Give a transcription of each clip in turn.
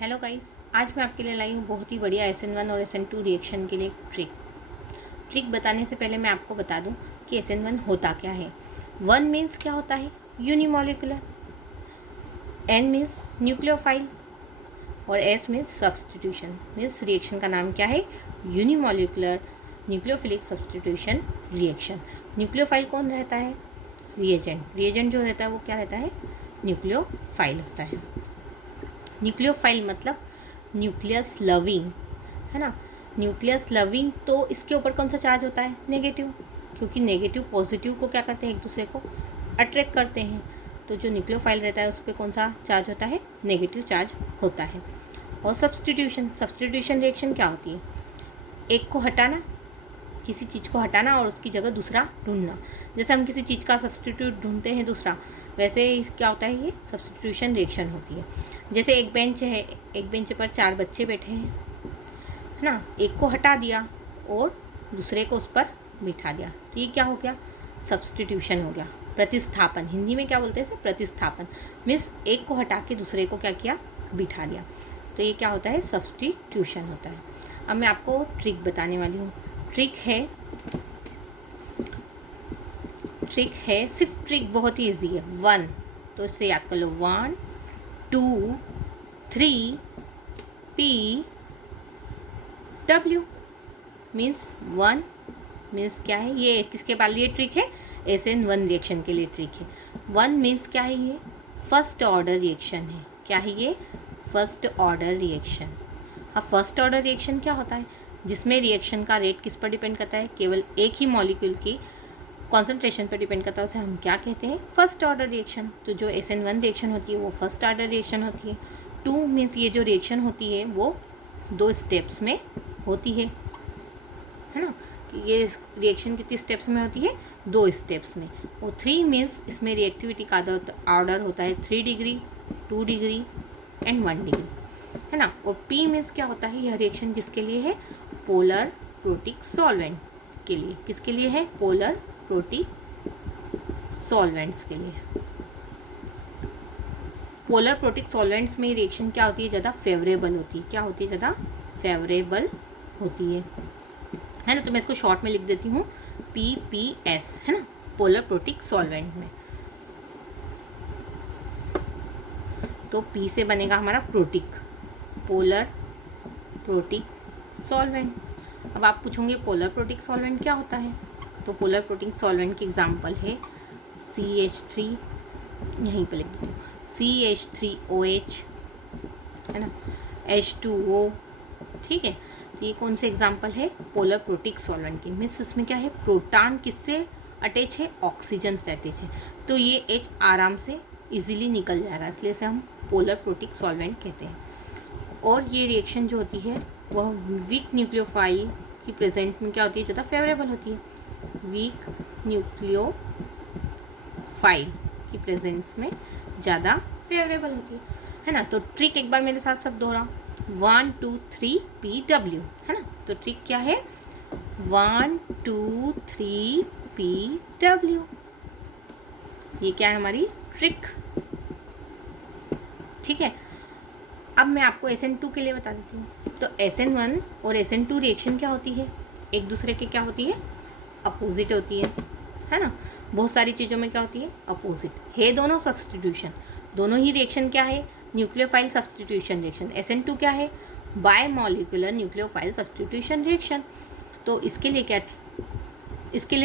Hello guys, आज मैं आपके लिए लाई हूँ बहुत ही बढ़िया SN1 और SN2 रिएक्शन के लिए एक ट्रिक बताने से पहले मैं आपको बता दूँ कि SN1 होता क्या है। 1 मीन्स क्या होता है, यूनिमोलिकुलर। N मीन्स न्यूक्लियोफाइल और S means substitution. Means reaction का नाम क्या है, unimolecular nucleophilic substitution reaction. Nucleophile कौन रहता है, रिएजेंट जो रहता है वो क्या रहता है, न्यूक्लियोफाइल होता है। न्यूक्लियोफाइल मतलब न्यूक्लियस लविंग, है ना। न्यूक्लियस लविंग, तो इसके ऊपर कौन सा चार्ज होता है, नेगेटिव, क्योंकि नेगेटिव पॉजिटिव को क्या करते हैं, एक दूसरे को अट्रैक्ट करते हैं। तो जो न्यूक्लियोफाइल रहता है उस पर कौन सा चार्ज होता है, नेगेटिव चार्ज होता है। और सब्सटीट्यूशन रिएक्शन क्या होती है, एक को हटाना, किसी चीज़ को हटाना और उसकी जगह दूसरा ढूंढना। जैसे हम किसी चीज़ का सब्सटीट्यूट ढूंढते हैं दूसरा, वैसे क्या होता है, ये सब्सटीट्यूशन रिएक्शन होती है। जैसे एक बेंच है, एक बेंच पर 4 बच्चे बैठे हैं, है ना। एक को हटा दिया और दूसरे को उस पर बिठा दिया, तो ये क्या हो गया, सब्सटीट्यूशन हो गया, प्रतिस्थापन। हिंदी में क्या बोलते हैं इसे, प्रतिस्थापन। मीन्स एक को हटा के दूसरे को क्या किया, बिठा दिया, तो ये क्या होता है, सब्सटीट्यूशन होता है। अब मैं आपको ट्रिक बताने वाली हूँ। ट्रिक है, सिर्फ ट्रिक बहुत ही ईजी है। 1, तो इससे याद कर लो, 1 2 3 P W मीन्स 1 मीन्स क्या है, ये किसके लिए ट्रिक है, SN1 रिएक्शन के लिए ट्रिक है। 1 मीन्स क्या है, ये फर्स्ट ऑर्डर रिएक्शन है। क्या है ये, फर्स्ट ऑर्डर रिएक्शन। अब फर्स्ट ऑर्डर रिएक्शन क्या होता है, जिसमें रिएक्शन का रेट किस पर डिपेंड करता है, केवल एक ही मॉलिक्यूल की कॉन्सेंट्रेशन पर डिपेंड करता है, उसे हम क्या कहते हैं, फर्स्ट ऑर्डर रिएक्शन। तो जो SN1 रिएक्शन होती है वो फर्स्ट ऑर्डर रिएक्शन होती है। 2 मीन्स ये जो रिएक्शन होती है वो 2 स्टेप्स में होती है ना। ये रिएक्शन कितनी स्टेप्स में होती है, 2 स्टेप्स में। और 3 मीन्स इसमें रिएक्टिविटी का ऑर्डर होता है 3 डिग्री, 2 डिग्री एंड 1 डिग्री, है ना। और P मीन्स क्या होता है, यह रिएक्शन किसके लिए है, पोलर प्रोटिक सॉल्वेंट के लिए। किसके लिए है, पोलर प्रोटिक सॉल्वेंट्स के लिए। पोलर प्रोटिक सॉल्वेंट्स में रिएक्शन क्या होती है, ज़्यादा फेवरेबल होती है। क्या होती है, ज़्यादा फेवरेबल होती है ना। तो मैं इसको शॉर्ट में लिख देती हूँ, PPS, है ना, पोलर प्रोटिक सॉल्वेंट में। तो P से बनेगा हमारा प्रोटिक, पोलर प्रोटिक सॉल्वेंट। अब आप पूछोगे पोलर प्रोटिक सॉल्वेंट क्या होता है, तो पोलर प्रोटिक सॉल्वेंट की एग्जांपल है CH3, यहीं पे लिख देती हूँ, CH3OH, है ना, H2O, ठीक है। तो ये कौन से एग्जांपल है, पोलर प्रोटिक सॉल्वेंट की। मीन्स इसमें क्या है, प्रोटॉन किससे अटैच है, ऑक्सीजन से अटैच है, तो ये H आराम से इजीली निकल जाएगा, इसलिए इसे हम पोलर प्रोटिक सॉल्वेंट कहते हैं। और ये रिएक्शन जो होती है वह वीक न्यूक्लियोफाइल की प्रेजेंट में क्या होती है, ज़्यादा फेवरेबल होती है। वीक न्यूक्लियोफाइल की प्रेजेंस में ज़्यादा फेवरेबल होती है ना। तो ट्रिक एक बार मेरे साथ सब दोहराओ, 1 2 3 PW, है ना। तो ट्रिक क्या है, 1 2 3 PW, ये क्या है हमारी ट्रिक, ठीक है। अब मैं आपको SN2 के लिए बता देती हूँ। तो SN1 और SN2 रिएक्शन क्या होती है, एक दूसरे के क्या होती है, अपोजिट होती है ना। बहुत सारी चीज़ों में क्या होती है, अपोजिट है। दोनों सब्सटीट्यूशन, दोनों ही रिएक्शन क्या है, न्यूक्लियोफाइल सब्सटीट्यूशन रिएक्शन। SN2 क्या है, bye molecular nucleophile substitution reaction. तो इसके लिए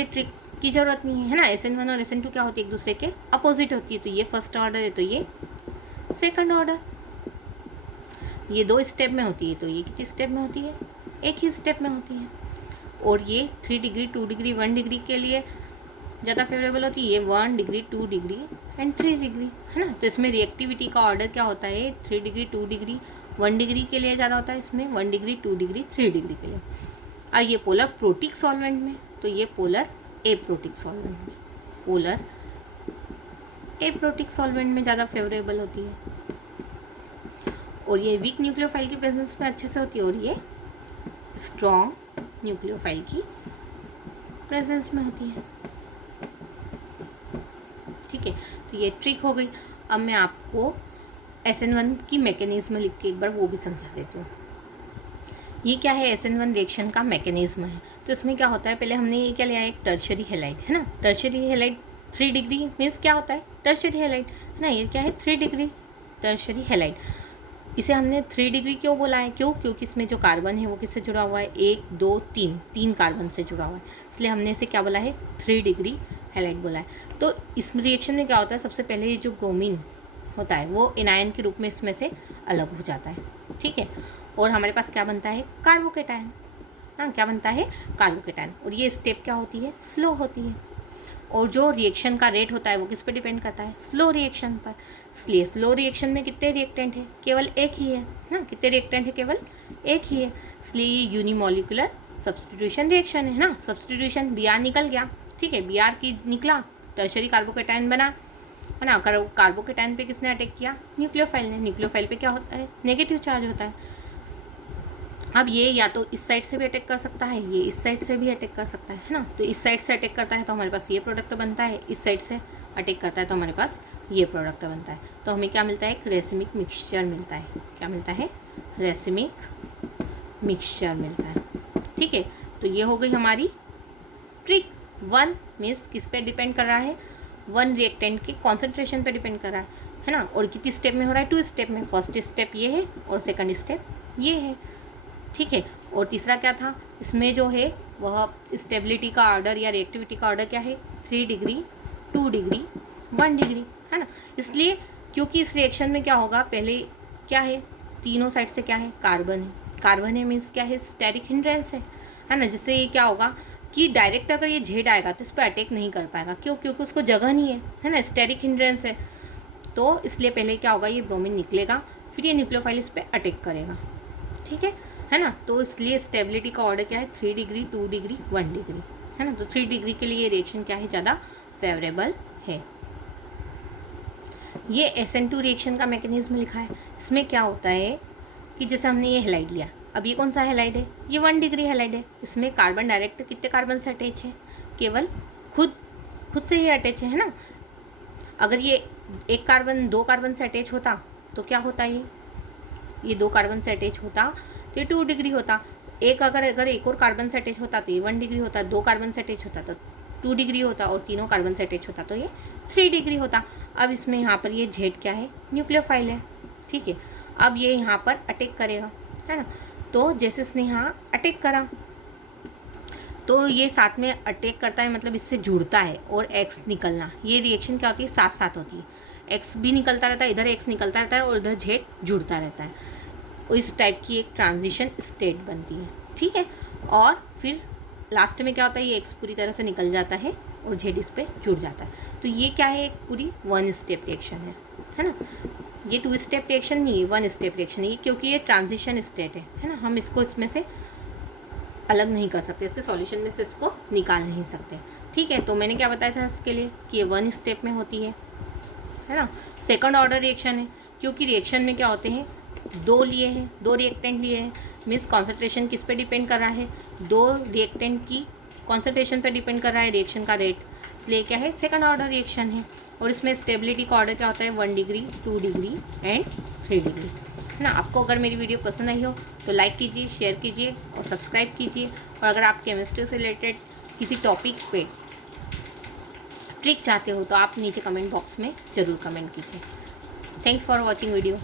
ट्रिक की ज़रूरत नहीं है ना। SN1 और SN2 क्या होती है, एक दूसरे के अपोजिट होती है। तो ये फर्स्ट ऑर्डर है, तो ये सेकंड ऑर्डर। ये 2 स्टेप में होती है, तो ये कितने स्टेप में होती है, एक ही स्टेप में होती है। और ये 3 डिग्री, 2 डिग्री, 1 डिग्री के लिए ज़्यादा फेवरेबल होती है, ये 1 डिग्री, 2 डिग्री एंड 3 डिग्री, है ना। तो इसमें रिएक्टिविटी का ऑर्डर क्या होता है, 3 डिग्री, 2 डिग्री, 1 डिग्री के लिए ज़्यादा होता है, इसमें 1 डिग्री, 2 डिग्री, 3 डिग्री के लिए। और ये पोलर प्रोटिक सॉल्वेंट में, तो ये पोलर एप्रोटिक सॉल्वेंट में, पोलर एप्रोटिक सॉल्वेंट में ज़्यादा फेवरेबल होती है। और ये वीक न्यूक्लियोफाइल की प्रेजेंस में अच्छे से होती है, और ये स्ट्रॉन्ग न्यूक्लियोफाइल की प्रेजेंस में होती है, ठीक है। तो ये ट्रिक हो गई। अब मैं आपको SN1 की मैकेनिज्म लिख के एक बार वो भी समझा देती हूँ। ये क्या है, SN1 रिएक्शन का मैकेनिज्म है। तो इसमें क्या होता है, पहले हमने ये क्या लिया है, एक टर्शरी हैलाइड है ना। टर्शरी हैलाइड 3 डिग्री मीन्स क्या होता है, टर्शरी हैलाइड है ना। ये क्या है, 3 डिग्री टर्शरी हैलाइड। इसे हमने 3 डिग्री क्यों बोला है, क्योंकि इसमें जो कार्बन है वो किससे जुड़ा हुआ है, 1 2 3 कार्बन से जुड़ा हुआ है, इसलिए हमने इसे क्या बोला है, 3 डिग्री हैलाइड बोला है। तो इस रिएक्शन में क्या होता है, सबसे पहले ये जो ब्रोमीन होता है वो एनायन के रूप में इसमें से अलग हो जाता है, ठीक है। और हमारे पास क्या बनता है, कार्बोकेटायन। हाँ, क्या बनता है, कार्बोकेटायन। और ये स्टेप क्या होती है, स्लो होती है। और जो रिएक्शन का रेट होता है वो किस पर डिपेंड करता है, स्लो रिएक्शन पर। इसलिए स्लो रिएक्शन में कितने रिएक्टेंट है, केवल एक ही है ना। कितने रिएक्टेंट है, केवल एक ही है। इसलिए ये यूनिमोलिकुलर सब्स्टिट्यूशन रिएक्शन है ना। सब्स्टिट्यूशन, Br निकल गया, ठीक है, Br की निकला, टर्शरी कार्बोकेटायन बना है ना। कार्बोकेटायन पे किसने अटैक किया, न्यूक्लियोफाइल ने। न्यूक्लियोफाइल पे क्या होता है, नेगेटिव चार्ज होता है। अब ये या तो इस साइड से भी अटैक कर सकता है, ये इस साइड से भी अटैक कर सकता है ना। तो इस साइड से अटैक करता है तो हमारे पास ये प्रोडक्ट बनता है, इस साइड से अटैक करता है तो हमारे पास ये प्रोडक्ट बनता है। तो हमें क्या मिलता है, एक रेसिमिक मिक्सचर मिलता है। क्या मिलता है, रेसिमिक मिक्सचर मिलता है, ठीक है। तो ये हो गई हमारी ट्रिक। 1 मीन्स किस पे डिपेंड कर रहा है, 1 रिएक्टेंट के कॉन्सेंट्रेशन पे डिपेंड कर रहा है ना। और कितनी स्टेप में हो रहा है, 2 स्टेप में। फर्स्ट स्टेप ये है और सेकंड स्टेप ये है, ठीक है। और तीसरा क्या था, इसमें जो है वह स्टेबिलिटी का ऑर्डर या रिएक्टिविटी का ऑर्डर क्या है, 3 डिग्री 2 डिग्री 1 डिग्री है ना। इसलिए क्योंकि इस रिएक्शन में क्या होगा, पहले क्या है, तीनों साइड से क्या है, कार्बन है। कार्बन है मीन्स क्या है, स्टेरिक हिंड्रेंस है ना। जिससे ये क्या होगा कि डायरेक्ट अगर ये झेड आएगा तो इस पर अटैक नहीं कर पाएगा, क्योंकि उसको जगह नहीं है ना, स्टेरिक हिंड्रेंस है। तो इसलिए पहले क्या होगा, ये ब्रोमीन निकलेगा, फिर ये न्यूक्लियोफाइल इस पर अटैक करेगा, ठीक है ना। तो इसलिए स्टेबिलिटी का ऑर्डर क्या है, 3 डिग्री 2 डिग्री 1 डिग्री है ना। तो 3 डिग्री के लिए ये रिएक्शन क्या है, ज़्यादा फेवरेबल है। ये SN2 रिएक्शन का मैकेनिज्म लिखा है। इसमें क्या होता है कि जैसे हमने ये हैलाइड लिया, अब ये कौन सा हैलाइड है, ये 1 डिग्री हैलाइड है। इसमें कार्बन डायरेक्ट कितने कार्बन से अटैच है, केवल खुद से ही अटैच है ना। अगर ये 1 कार्बन 2 कार्बन से अटैच होता तो क्या होता, ये 2 कार्बन से अटैच होता तो ये 2 डिग्री होता। अगर एक और कार्बन से अटैच होता तो ये 1 डिग्री होता। 2 कार्बन से अटैच होता तो 2 डिग्री होता, और तीनों कार्बन से अटैच होता तो ये 3 डिग्री होता। अब इसमें यहाँ पर ये झेड क्या है, न्यूक्लियोफाइल है, ठीक है। अब ये यहाँ पर अटैक करेगा, है ना। तो जैसे इसने यहाँ अटैक करा तो ये साथ में अटैक करता है, मतलब इससे जुड़ता है, और एक्स निकलना, ये रिएक्शन क्या होती है, साथ साथ होती है। एक्स भी निकलता रहता है, इधर एक्स निकलता रहता है और इधर झेड जुड़ता रहता है, और इस टाइप की एक ट्रांजिशन स्टेट बनती है, ठीक है। और फिर लास्ट में क्या होता है, ये एक्स पूरी तरह से निकल जाता है और झेड इस पर जुड़ जाता है। तो ये क्या है, एक पूरी 1 स्टेप रिएक्शन है ना। ये 2 स्टेप रिएक्शन नहीं है, 1 स्टेप रिएक्शन है ये, क्योंकि ये ट्रांजिशन स्टेट है ना। हम इसको इसमें से अलग नहीं कर सकते, इसके सॉल्यूशन में से इसको निकाल नहीं सकते, ठीक है। तो मैंने क्या बताया था इसके लिए कि ये 1 स्टेप में होती है ना। सेकंड ऑर्डर रिएक्शन है, क्योंकि रिएक्शन में क्या होते हैं, 2 रिएक्टेंट लिए हैं, मीन्स कॉन्सेंट्रेशन किस पे डिपेंड कर रहा है, 2 रिएक्टेंट की कॉन्सेंट्रेशन पे डिपेंड कर रहा है रिएक्शन का रेट, इसलिए क्या है, सेकंड ऑर्डर रिएक्शन है। और इसमें स्टेबिलिटी का ऑर्डर क्या होता है, 1 डिग्री 2 डिग्री एंड 3 डिग्री है ना। आपको अगर मेरी वीडियो पसंद आई हो तो लाइक कीजिए, शेयर कीजिए और सब्सक्राइब कीजिए। और अगर आप केमिस्ट्री से रिलेटेड किसी टॉपिक पे ट्रिक चाहते हो तो आप नीचे कमेंट बॉक्स में ज़रूर कमेंट कीजिए। Thanks for watching video.